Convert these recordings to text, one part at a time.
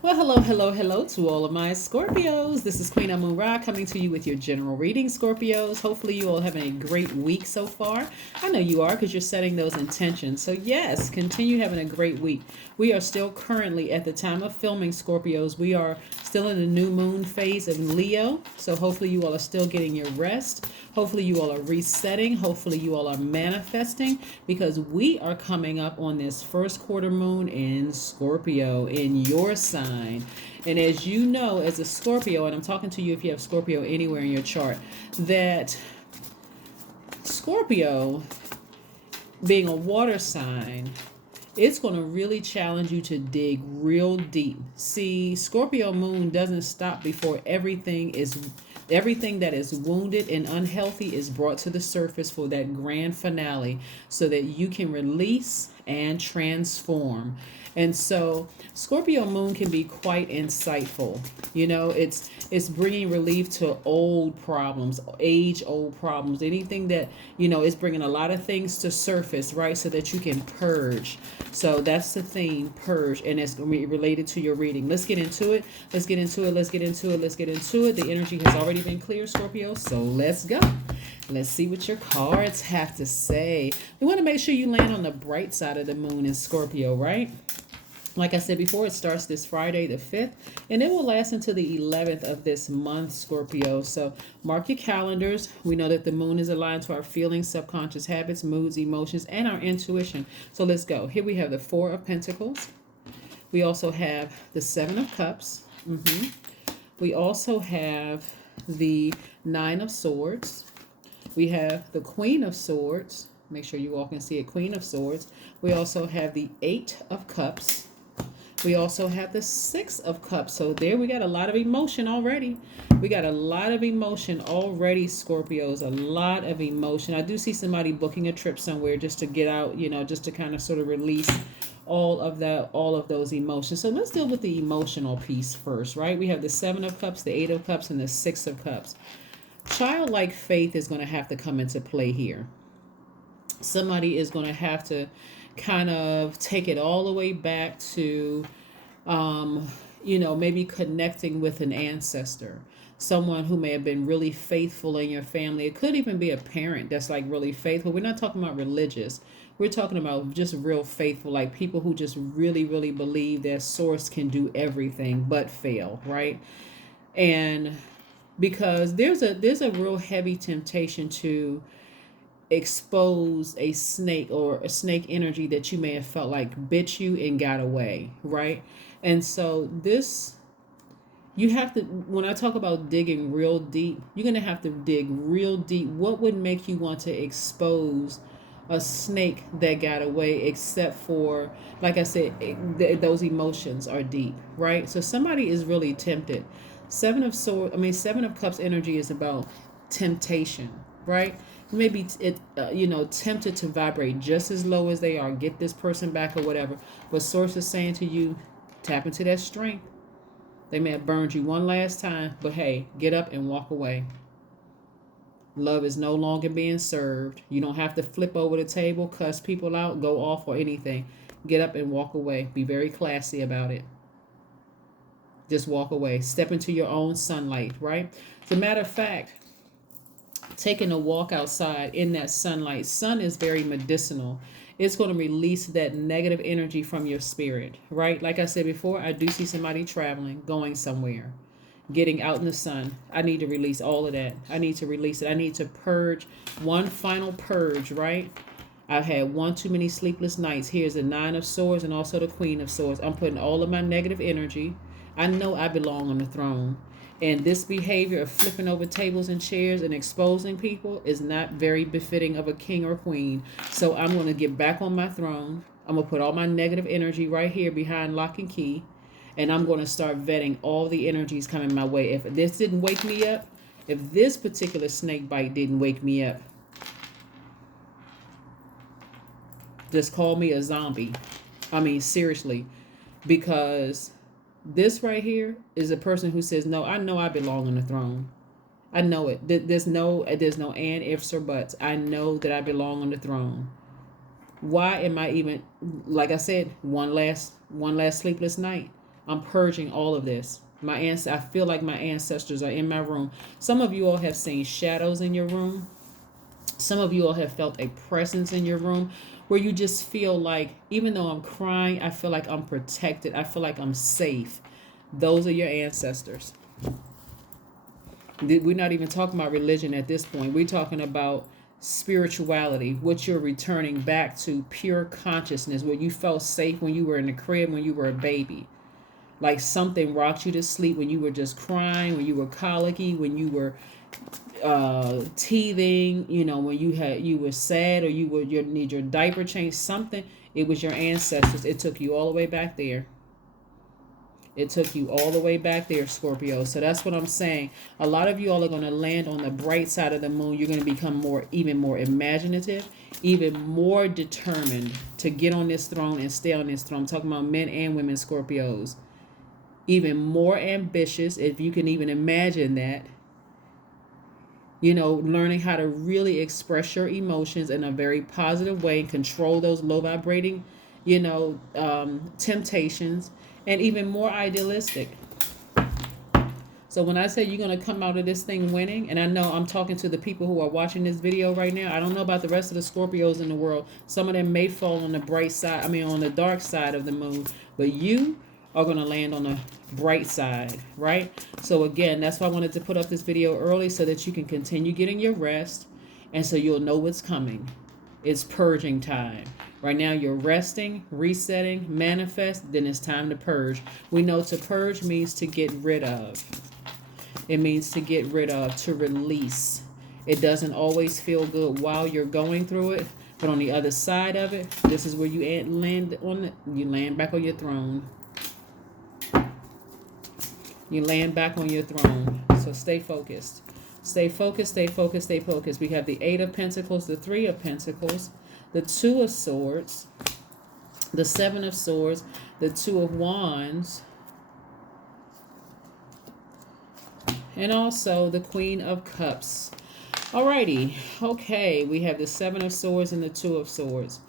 Well, hello to all of my Scorpios. This is Queen Amun Ra coming to you with your general reading, Scorpios. Hopefully, you all having a great week so far. I know you are because you're setting those intentions. So, yes, continue having a great week. We are still currently at the time of filming, Scorpios. We are still in the new moon phase of Leo. So, hopefully, you all are still getting your rest. Hopefully, you all are resetting. Hopefully, you all are manifesting because we are coming up on this first quarter moon in Scorpio in your sign. And as you know, as a Scorpio, and I'm talking to you if you have Scorpio anywhere in your chart, that Scorpio being a water sign, it's going to really challenge you to dig real deep. See, Scorpio moon doesn't stop before everything that is wounded and unhealthy is brought to the surface for that grand finale so that you can release and transform. And so Scorpio moon can be quite insightful. It's bringing relief to old problems, age old problems, anything that, it's bringing a lot of things to surface, right? So that you can purge. So that's the theme, purge, and it's related to your reading. Let's get into it. Let's get into it. Let's get into it. Let's get into it. The energy has already been cleared, Scorpio. So let's go. Let's see what your cards have to say. We want to make sure you land on the bright side of the moon in Scorpio, right? Like I said before, it starts this Friday, the 5th, and it will last until the 11th of this month, Scorpio. So mark your calendars. We know that the moon is aligned to our feelings, subconscious habits, moods, emotions, and our intuition. So let's go. Here we have the Four of Pentacles. We also have the Seven of Cups. We also have the Nine of Swords. We have the Queen of Swords. Make sure you all can see it, Queen of Swords. We also have the Eight of Cups. We also have the Six of Cups. So there we got a lot of emotion already. We got a lot of emotion already, Scorpios. A lot of emotion. I do see somebody booking a trip somewhere just to get out, just to kind of sort of release all of those emotions. So let's deal with the emotional piece first, right? We have the Seven of Cups, the Eight of Cups, and the Six of Cups. Childlike faith is going to have to come into play here. Somebody is going to have to kind of take it all the way back to maybe connecting with an ancestor, someone who may have been really faithful in your family. It could even be a parent that's like really faithful. We're not talking about religious. We're talking about just real faithful, like people who just really, really believe their source can do everything but fail, right? And because there's a real heavy temptation to expose a snake or a snake energy that you may have felt like bit you and got away, right? And so this, you have to, when I talk about digging real deep, you're going to have to dig real deep. What would make you want to expose a snake that got away, except for, like I said, those emotions are deep, right? So somebody is really tempted. Seven of Cups energy is about temptation, right? Maybe tempted to vibrate just as low as they are, get this person back or whatever. But source is saying to you, tap into that strength. They may have burned you one last time, but hey, get up and walk away. Love is no longer being served. You don't have to flip over the table, cuss people out, go off, or anything. Get up and walk away. Be very classy about it. Just walk away. Step into your own sunlight, right? As a matter of fact, taking a walk outside in that sunlight. Sun is very medicinal. It's going to release that negative energy from your spirit, right? Like I said before, I do see somebody traveling, going somewhere, getting out in the sun. I need to release all of that. I need to release it. I need to purge, one final purge, right? I've had one too many sleepless nights. Here's the Nine of Swords and also the Queen of Swords. I'm putting all of my negative energy. I know I belong on the throne. And this behavior of flipping over tables and chairs and exposing people is not very befitting of a king or queen. So I'm going to get back on my throne. I'm going to put all my negative energy right here behind lock and key. And I'm going to start vetting all the energies coming my way. If this didn't wake me up, if this particular snake bite didn't wake me up, just call me a zombie. I mean, seriously. Because this right here is a person who says, no, I know I belong on the throne. I know it. There's no and, ifs, or buts. I know that I belong on the throne. Why am I even, like I said, one last sleepless night? I'm purging all of this. I feel like my ancestors are in my room. Some of you all have seen shadows in your room. Some of you all have felt a presence in your room where you just feel like, even though I'm crying, I feel like I'm protected. I feel like I'm safe. Those are your ancestors. We're not even talking about religion at this point. We're talking about spirituality, what you're returning back to, pure consciousness, where you felt safe when you were in the crib, when you were a baby. Like something rocked you to sleep when you were just crying, when you were colicky, when you were teething, when you were sad, or you need your diaper changed, something. It was your ancestors. It took you all the way back there. It took you all the way back there, Scorpio. So that's what I'm saying. A lot of you all are going to land on the bright side of the moon. You're going to become even more imaginative, even more determined to get on this throne and stay on this throne. I'm talking about men and women, Scorpios. Even more ambitious, if you can even imagine that. Learning how to really express your emotions in a very positive way and control those low vibrating, temptations, and even more idealistic. So when I say you're going to come out of this thing winning, and I know I'm talking to the people who are watching this video right now, I don't know about the rest of the Scorpios in the world. Some of them may fall on the on the dark side of the moon, but you are going to land on the bright side, right? So again, that's why I wanted to put up this video early, so that you can continue getting your rest, and so you'll know what's coming. It's purging time. Right now you're resting, resetting, manifest, then it's time to purge. We know to purge means to get rid of. It means to get rid of, to release. It doesn't always feel good while you're going through it, but on the other side of it, this is where you land back on your throne. You land back on your throne. So stay focused. Stay focused, stay focused, stay focused. We have the 8 of Pentacles, the 3 of Pentacles, the 2 of Swords, the 7 of Swords, the 2 of Wands, and also the Queen of Cups. Alrighty. Okay, we have the 7 of Swords and the 2 of Swords.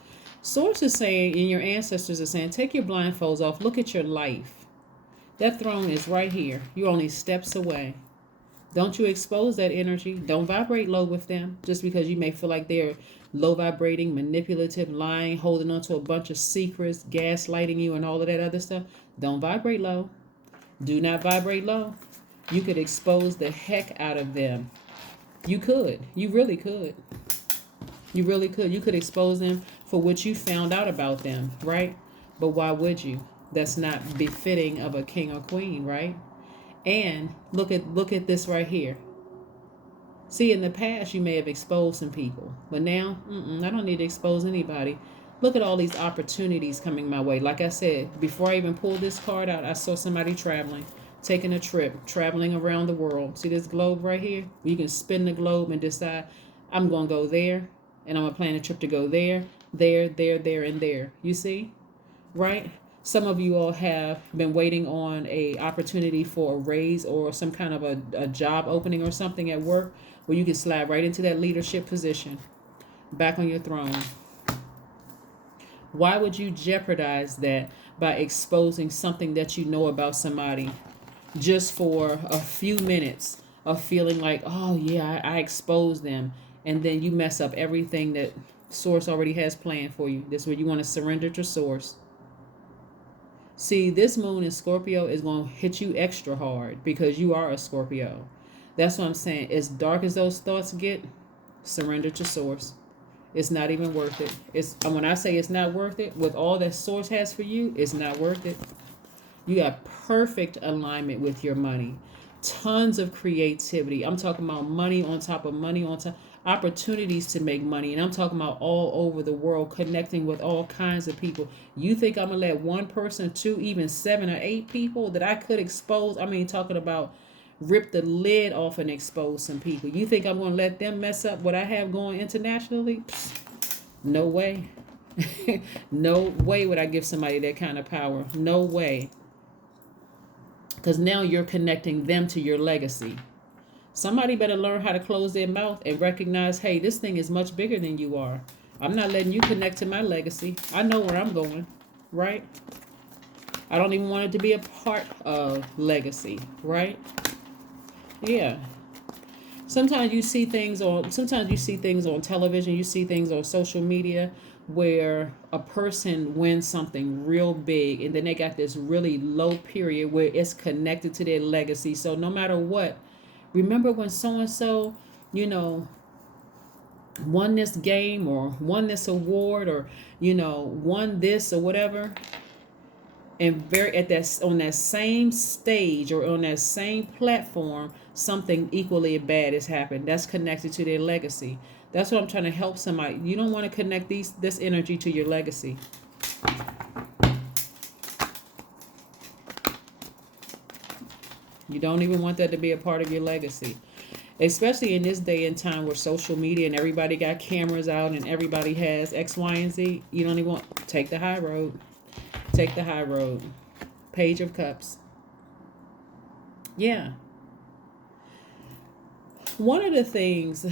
Swords is saying, and your ancestors are saying, take your blindfolds off. Look at your life. That throne is right here. You're only steps away. Don't you expose that energy. Don't vibrate low with them just because you may feel like they're low vibrating, manipulative, lying, holding on to a bunch of secrets, gaslighting you and all of that other stuff. Don't vibrate low. Do not vibrate low. You could expose the heck out of them. You could. You really could. You really could. You could expose them for what you found out about them, right? But why would you? That's not befitting of a king or queen, right? And look at this right here. See, in the past, you may have exposed some people, but now, I don't need to expose anybody. Look at all these opportunities coming my way. Like I said, before I even pulled this card out, I saw somebody traveling, taking a trip, traveling around the world. See this globe right here? You can spin the globe and decide, I'm going to go there, and I'm going to plan a trip to go there, and there. You see? Right? Some of you all have been waiting on a opportunity for a raise or some kind of a job opening or something at work where you can slide right into that leadership position, back on your throne. Why would you jeopardize that by exposing something that you know about somebody just for a few minutes of feeling like, oh yeah, I exposed them, and then you mess up everything that Source already has planned for you? This is where you want to surrender to Source. See, this moon in Scorpio is going to hit you extra hard because you are a Scorpio. That's what I'm saying. As dark as those thoughts get, surrender to Source. It's not even worth it. When I say it's not worth it, with all that Source has for you, it's not worth it. You got perfect alignment with your money. Tons of creativity. I'm talking about money on top of money on top. Opportunities to make money, and I'm talking about all over the world, connecting with all kinds of people. You think I'm gonna let one person, 2, even 7 or 8 people that I could expose? I mean, talking about rip the lid off and expose some people. You think I'm gonna let them mess up what I have going internationally? No way. No way would I give somebody that kind of power. No way. Because now you're connecting them to your legacy. Somebody better learn how to close their mouth and recognize, hey, this thing is much bigger than you are. I'm not letting you connect to my legacy. I know where I'm going, right? I don't even want it to be a part of legacy, right? Yeah. Sometimes you see things on television, you see things on social media where a person wins something real big and then they got this really low period where it's connected to their legacy. So no matter what, remember when so and so, you know, won this game or won this award or won this or whatever, and very at that on that same stage or on that same platform something equally bad has happened. That's connected to their legacy. That's what I'm trying to help somebody. You don't want to connect this energy to your legacy. You don't even want that to be a part of your legacy, especially in this day and time where social media and everybody got cameras out and everybody has X, Y, and Z. You don't even want. Take the high road. Take the high road. Page of Cups. Yeah. One of the things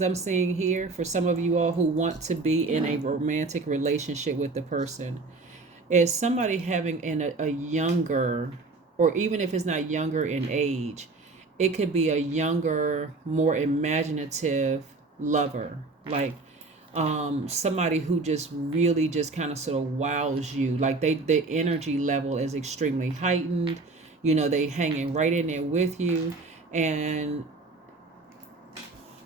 I'm seeing here for some of you all who want to be in a romantic relationship with the person is somebody having a younger, or even if it's not younger in age, it could be a younger, more imaginative lover. Like somebody who just really just kind of sort of wows you. Like the energy level is extremely heightened. They hanging right in there with you. And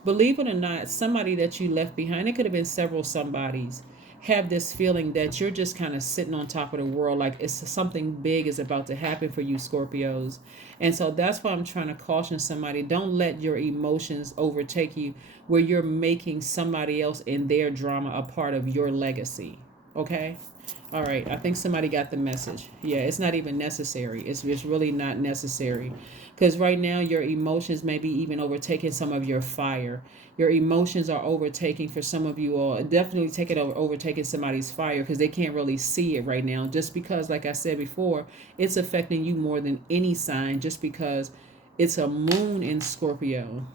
believe it or not, somebody that you left behind, it could have been several somebodies, have this feeling that you're just kind of sitting on top of the world, like it's something big is about to happen for you, Scorpios. And so that's why I'm trying to caution somebody, don't let your emotions overtake you where you're making somebody else in their drama a part of your legacy. Okay? All right, I think somebody got the message. Yeah, it's not even necessary. It's really not necessary. Because right now, your emotions may be even overtaking some of your fire. Your emotions are overtaking for some of you all. Definitely overtaking somebody's fire because they can't really see it right now. Just because, like I said before, it's affecting you more than any sign. Just because it's a moon in Scorpio.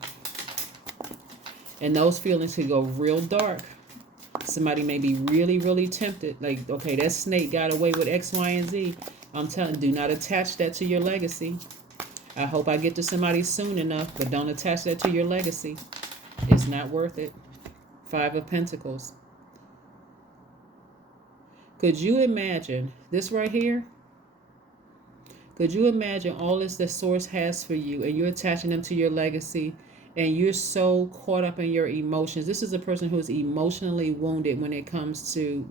And those feelings could go real dark. Somebody may be really, really tempted. Like, okay, that snake got away with X, Y, and Z. I'm telling you, do not attach that to your legacy. I hope I get to somebody soon enough, but don't attach that to your legacy. It's not worth it. 5 of Pentacles. Could you imagine this right here? Could you imagine all this the source has for you and you're attaching them to your legacy and you're so caught up in your emotions? This is a person who is emotionally wounded when it comes to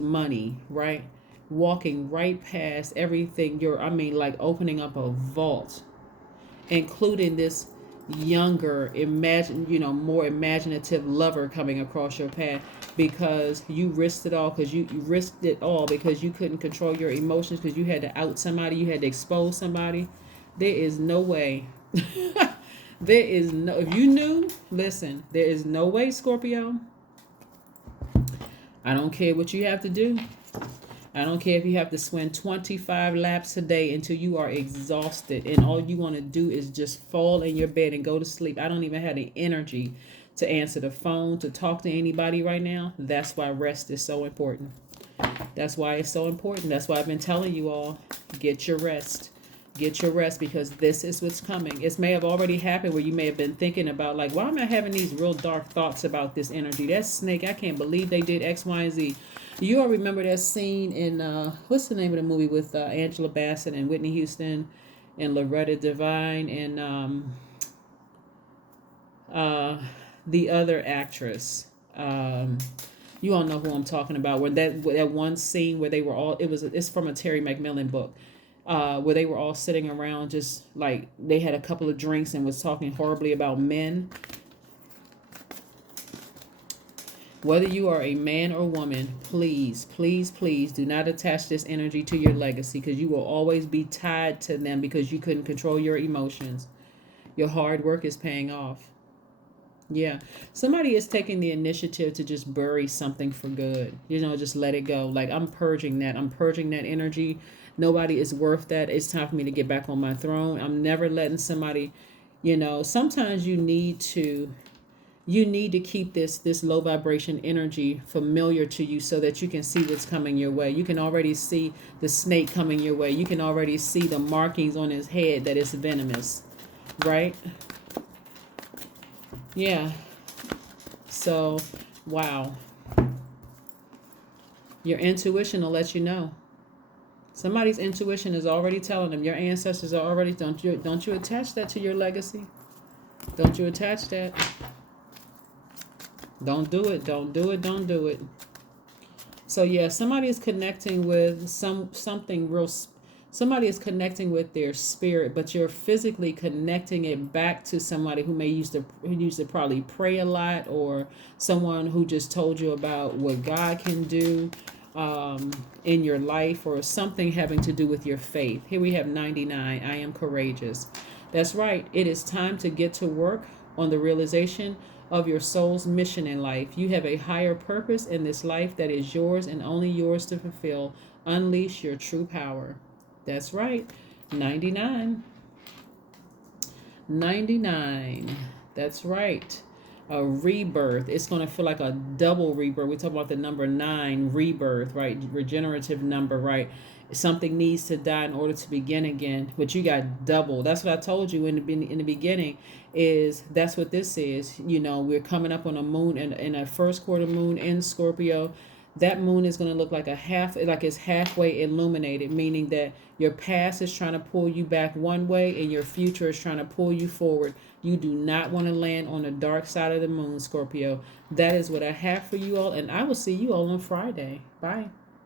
money, right? Walking right past everything like opening up a vault, including this younger, more imaginative lover coming across your path because you risked it all, because you risked it all because you couldn't control your emotions, because you had to out somebody, you had to expose somebody. There is no way. If you knew, listen, there is no way, Scorpio. I don't care what you have to do. I don't care if you have to swim 25 laps a day until you are exhausted and all you want to do is just fall in your bed and go to sleep. I don't even have the energy to answer the phone, to talk to anybody right now. That's why rest is so important. That's why it's so important. That's why I've been telling you all, get your rest. Get your rest, because this is what's coming. It may have already happened where you may have been thinking about, like, why am I having these real dark thoughts about this energy? That snake, I can't believe they did X, Y, and Z. You all remember that scene in, what's the name of the movie with Angela Bassett and Whitney Houston and Loretta Devine and the other actress? You all know who I'm talking about. Where that one scene where they were all, it's from a Terry McMillan book. Where they were all sitting around just like they had a couple of drinks and was talking horribly about men. Whether you are a man or woman, please, please, please do not attach this energy to your legacy, because you will always be tied to them because you couldn't control your emotions. Your hard work is paying off. Yeah. Somebody is taking the initiative to just bury something for good. Just let it go. Like, I'm purging that. I'm purging that energy. Nobody is worth that. It's time for me to get back on my throne. I'm never letting somebody, sometimes you need you need to keep this low vibration energy familiar to you so that you can see what's coming your way. You can already see the snake coming your way. You can already see the markings on his head that it's venomous, right? Yeah. So, wow. Your intuition will let you know. Somebody's intuition is already telling them. Your ancestors are already. Don't you attach that to your legacy? Don't you attach that? Don't do it. Don't do it. Don't do it. So yeah, somebody is connecting with something real. Somebody is connecting with their spirit, but you're physically connecting it back to somebody who used to probably pray a lot, or someone who just told you about what God can do in your life, or something having to do with your faith. Here we have 99. I am courageous. That's right. It is time to get to work on the realization of your soul's mission in life. You have a higher purpose in this life that is yours and only yours to fulfill. Unleash your true power. That's right. 99. 99. That's right. A rebirth. It's going to feel like a double rebirth. We talk about the number 9, rebirth, right? Regenerative number, right? Something needs to die in order to begin again, but you got double. That's what I told you in the beginning. Is that's what this is. We're coming up on a moon in a first quarter moon in Scorpio. That moon is going to look like it's halfway illuminated, meaning that your past is trying to pull you back one way and your future is trying to pull you forward. You do not want to land on the dark side of the moon, Scorpio. That is what I have for you all, and I will see you all on Friday. Bye.